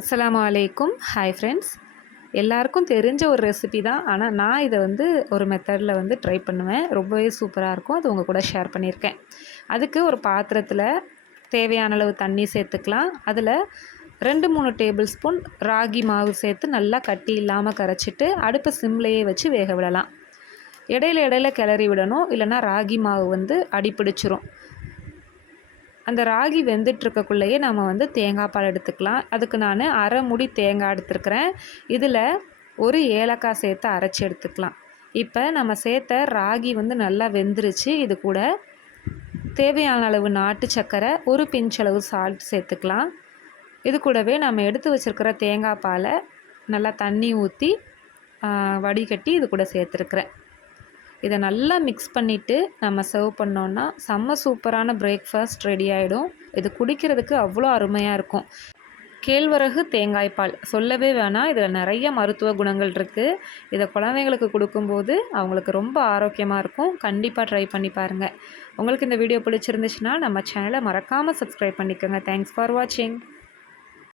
அஸ்ஸலாமு அலைக்கும். Hi friends. எல்லாருக்கும் தெரிஞ்ச ஒரு ரெசிபி தான். ஆனால் நான் இதை ஒரு மெத்தடில் ட்ரை பண்ணுவேன். ரொம்பவே சூப்பராக இருக்கும். அது உங்கள் கூட ஷேர் பண்ணியிருக்கேன். அதுக்கு ஒரு பாத்திரத்தில் தேவையான அளவு தண்ணி சேர்த்துக்கலாம். அதில் 2-3 டேபிள் ஸ்பூன் ராகி மாவு சேர்த்து நல்லா கட்டி இல்லாமல் கரைச்சிட்டு அடுப்பை சிம்லேயே வச்சு வேக விடலாம். இடையில இடையில கிளறி விடணும், இல்லைன்னா ராகி மாவு அடிப்பிடிச்சிரும். அந்த ராகி வெந்துட்டுருக்கக்குள்ளேயே நம்ம தேங்காய் பால் எடுத்துக்கலாம். அதுக்கு நான் அரை முடி தேங்காய் எடுத்துருக்கிறேன். இதில் ஒரு ஏலக்காய் சேர்த்து அரைச்சி எடுத்துக்கலாம். இப்போ நம்ம சேர்த்த ராகி நல்லா வெந்துருச்சு. இது கூட தேவையான அளவு நாட்டு சர்க்கரை, ஒரு பிஞ்ச் அளவு சால்ட் சேர்த்துக்கலாம். இது கூடவே நம்ம எடுத்து வச்சுருக்கிற தேங்காய் பாலை நல்லா தண்ணி ஊற்றி வடிகட்டி இது கூட சேர்த்துருக்குறேன். இதை நல்லா மிக்ஸ் பண்ணிவிட்டு நம்ம சர்வ் பண்ணோன்னா செம்ம சூப்பரான பிரேக்ஃபாஸ்ட் ரெடி ஆகிடும். இது குடிக்கிறதுக்கு அவ்வளோ அருமையாக இருக்கும். கேழ்வரகு தேங்காய் பால் சொல்லவே வேணாம். இதில் நிறைய மருத்துவ குணங்கள் இருக்குது. இதை குழந்தைங்களுக்கு கொடுக்கும்போது அவங்களுக்கு ரொம்ப ஆரோக்கியமாக இருக்கும். கண்டிப்பாக ட்ரை பண்ணி பாருங்கள். உங்களுக்கு இந்த வீடியோ பிடிச்சிருந்துச்சுன்னா நம்ம சேனலை மறக்காமல் சப்ஸ்கிரைப் பண்ணிக்கோங்க. தேங்க்ஸ் ஃபார் வாட்சிங்.